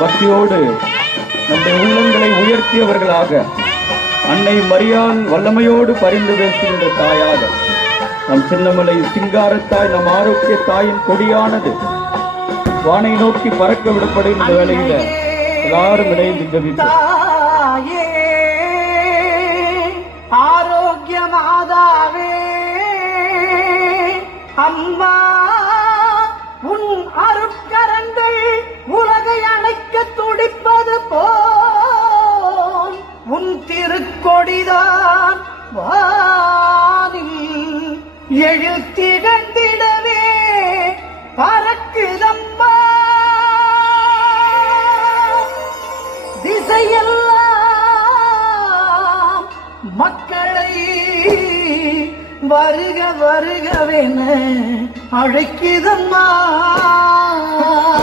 பக்தியோடு நம்முடைய உள்ளங்களை உயர்த்தியவர்களாக அன்னை மரியாள் வல்லமையோடு பரிந்து பேசுகின்ற தாயாக நம் சின்னமலை சிங்காரத்தாய் நம் ஆரோக்கிய தாயின் கொடியானது வானை நோக்கி பறக்க விடப்படுகின்ற வேளையில எல்லாரும் இணைந்து ஜெபிப்போம். ஆரோக்கிய மாதாவே அம்மா, உன் அருட்கரங்கள் உலகை அணைக்க துடிப்பது போல் உன் திருக்கொடிதான் வானில் எழுத்திடந்திடவே பறக்குதம்மா. திசையெல்லாம் மக்களை வருக வருகவென அழைக்குதம்மா.